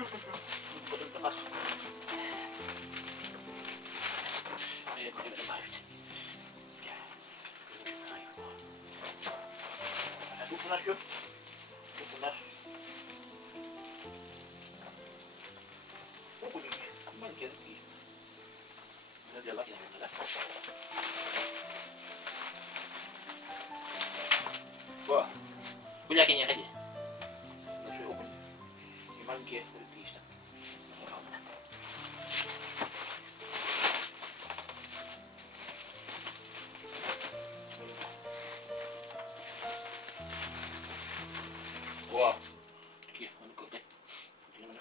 Потом добавь. Я буду добавить. Тут у нас что? Тут у нас окуники, маленькие такие. Для лаки, наверное, да? О, гуляки не ходи. Большой окунь и маленькие рыбки есть. О, такие, ну как, да? Надо.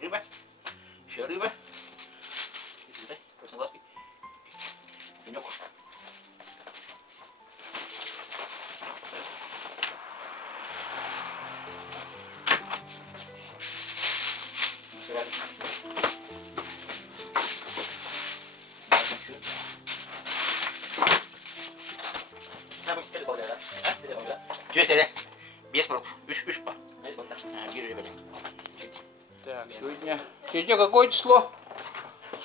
Рыба. Еще рыба. Красноласки. Пенек. Что тебе? Без порог. Вишь, па. Так, сегодня какое число?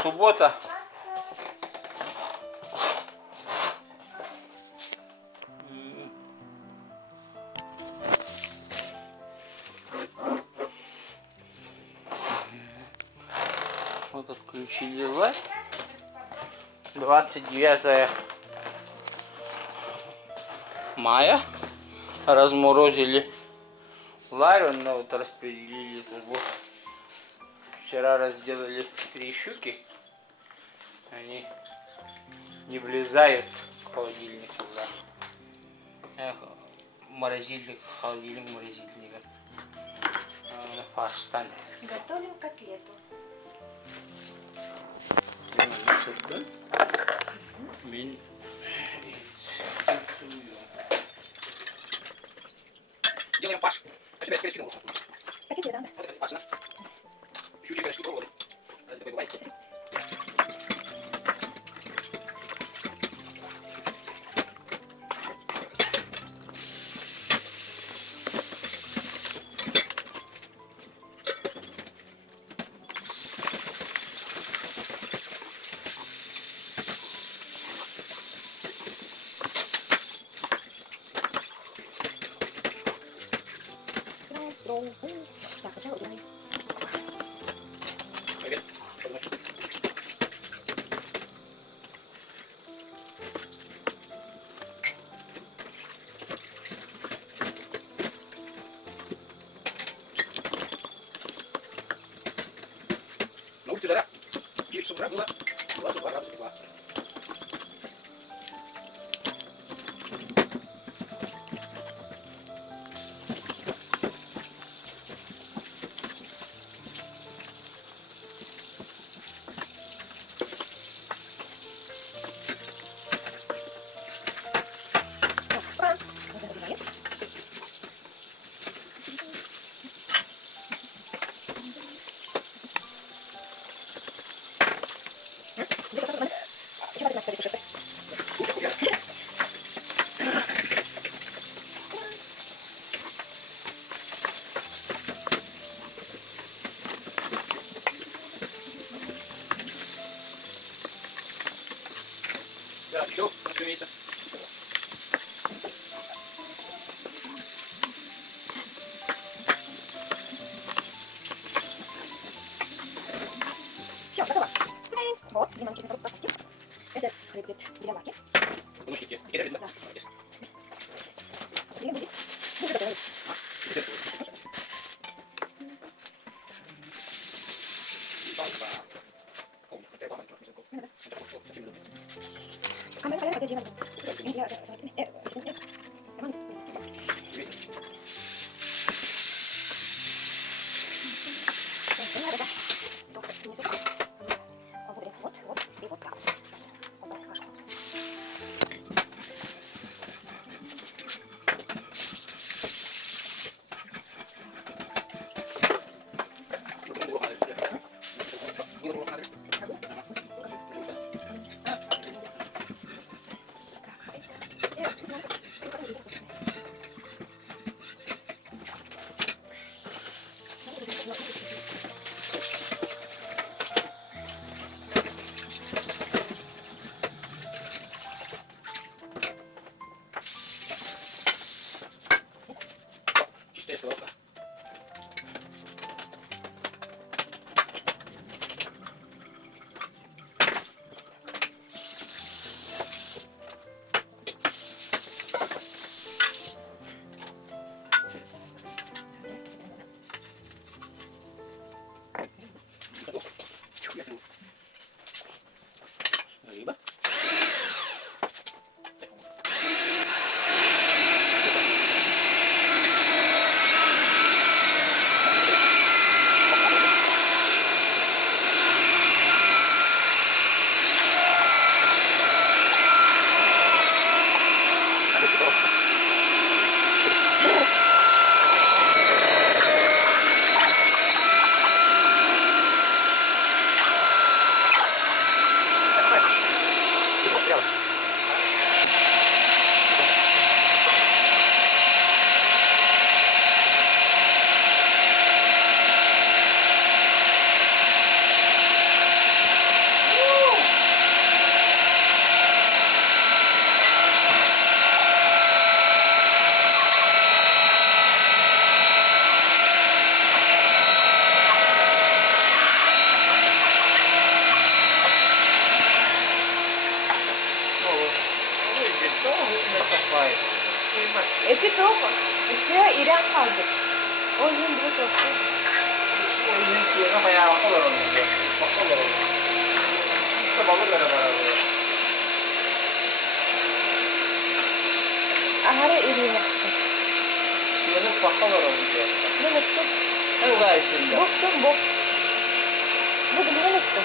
Суббота. Вот отключили лайт. 29 мая. Разморозили ларю, но вот распределили трубу. Вчера разделали 3 щуки. Они не влезают в холодильник туда. Эх, морозильник, холодильник морозильника. Фарштан. Готовим котлету. Делаем паш. А тебя скорее кинул. Так и тебе, да? Вот паш, да? Щучьи корешки пробовали. Это такой бывает. Так, сначала убираем. Привет. На улице жара. 9 часов утра было 22 градуса тепла. Раз. Вот это убираем. Еще одна история суши. Да, все, разумеется. Все, готово. Вот, лимончик на 40 пропустил. Это хлебет для лаки. Ну, хите. Теперь видно? Да. Молодец. И будет. Уже готово. Помню, это я помню. ada dia. Ini dia ada satu. Emang. Ada. Tuh, sini sih. Kalau dia вот, и вот так. Вот так, хорошо. Чистая солока. Рыба. Эти только. Все İrem kaldı. O yüzden bir çok. Ahara İrem. Ne yaptın? Bok. Bu ne yaptın?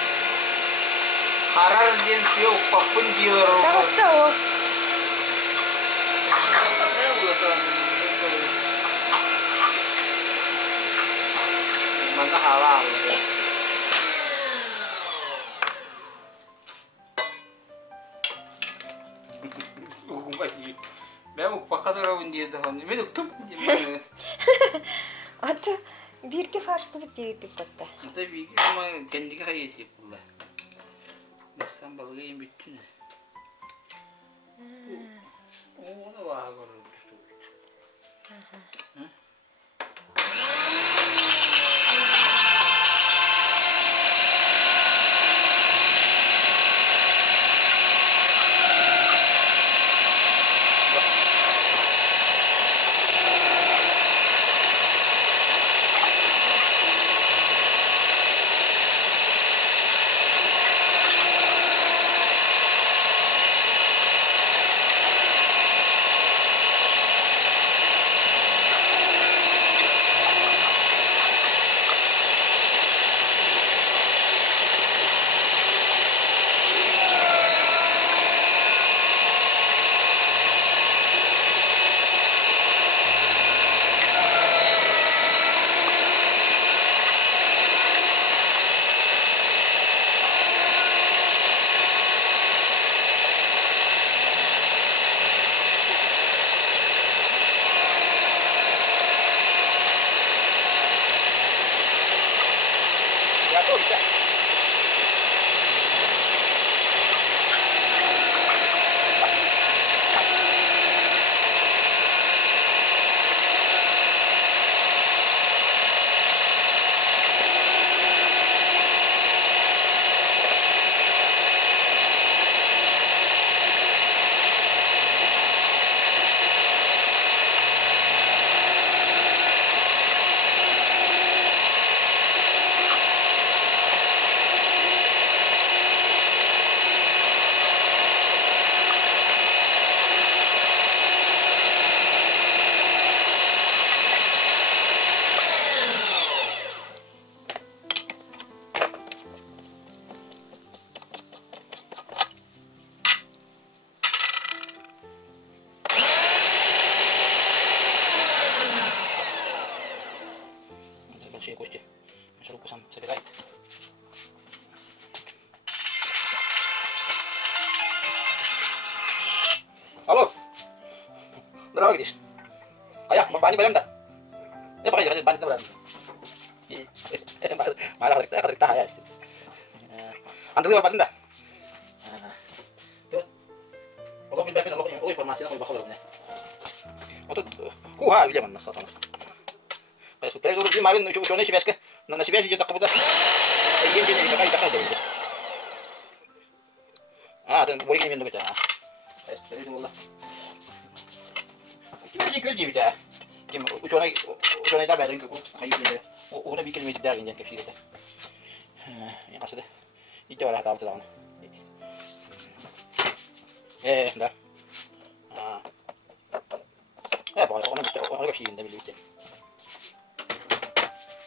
Karar diye yok, bakın diyorum. Tamam tamam. Mana halal. Ben bu pakatlarım diye daha ne doktum? Hatta bir defa açtı bitti bir kotta. Tabii ki ama kendi hayat yapılar. Mesela balığı bütün. Onu var görüyorum. Berapa guys? Ayah, bapaknya bayam dah. Ya pakai jangan bantu berani. Malah kerja ya. Antar dulu lepasin dah. Tuh. Kalau pindah pindah loknya, informasi aku bakal berani. Waktu kuha aja mana satu. Pas sudah dulu kemarin usulnya si Beske, nana si Beske cetak kebutuhan. Ini kakak kakak aja. Ah, dan boleh ini minum baca. Jadi dulu lah. Ini kerja baca. Kim usulnya tak bayar itu kayu ini. Udah bikin meja dari yang kecil itu. Yang maksudnya itu adalah tahu tahu. Dah. Ah. Pokoknya orang kecil ini beli itu.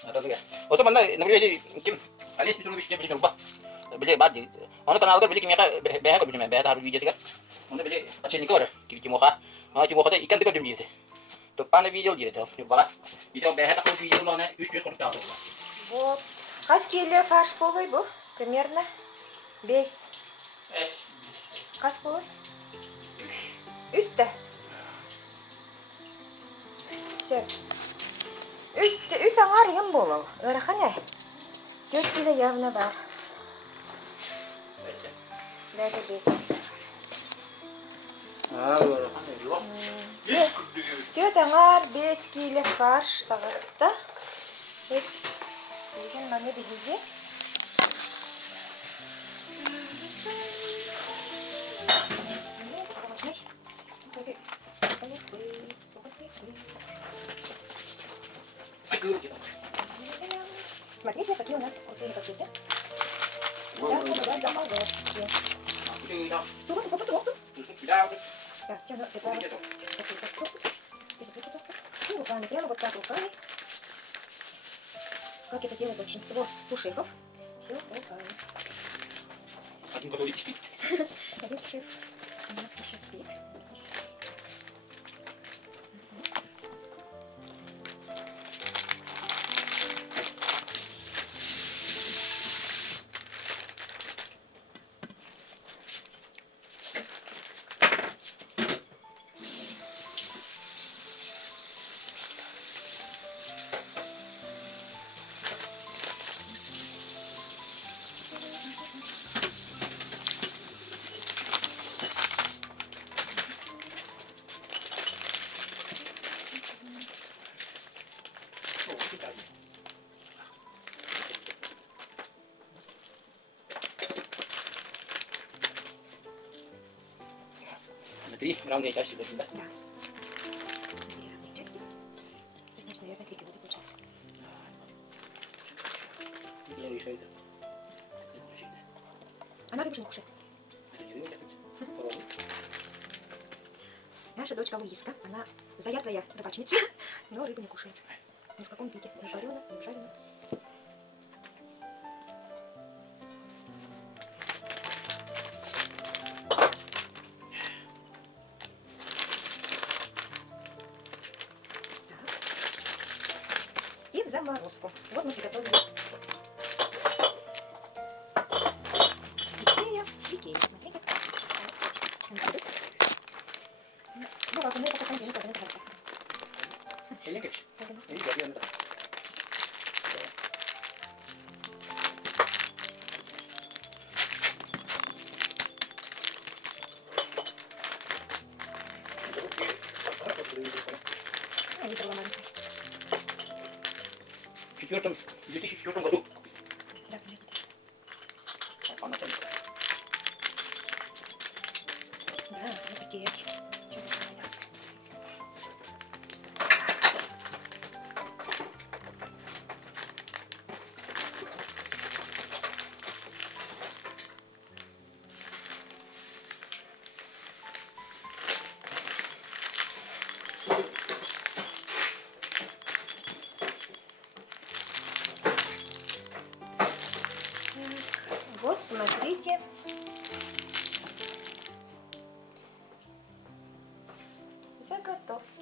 Atau enggak? Oh, tuh mana? Namanya jadi Kim. Alias itu lebih beli lupa. Beli baju. Mana kenal kan beli kimia kan behar kan beli behar harus beli juga. Mana beli acil ni kau dah. Kimi moka. Kimi moka tu ikan tu kau beli je. То пане видел где-то, бала. Видел бегать такой видел, но она еще коротко. Вот. Kaç kilo farş boluy bu? Примерно. Без. Kaç boluy? Üstte. Все. Üst ağır bolu. Örahane. 4 kilo явно var. Даже без. Dört ağır 5 kilo farş tağısta. Biz bugün bana bilgi. Смотрите, какие у нас крутые пакеты. Специально для заморозки. Так, тяну это. И буквально прямо вот так руками. Как это делает большинство сушефов. Все руками. Один который спит. Один шеф у нас еще спит. Три равные части должны, да? Да. 3 равные части. Значит, наверное, 3 кило получается. Я решаю это. Она рыбу же не кушает. Наша дочка Луиска, она заядлая рыбачница, но рыбу не кушает. Ни в каком виде. Ни в вареном, ни в жареном. И в заморозку. Вот мы приготовили. Икея, смотрите. Ну, как у меня пока контейнер загнут. В 2004 году. Да, блин. Да, вот такие. Чё вы думаете? Вот, смотрите. Заготовки.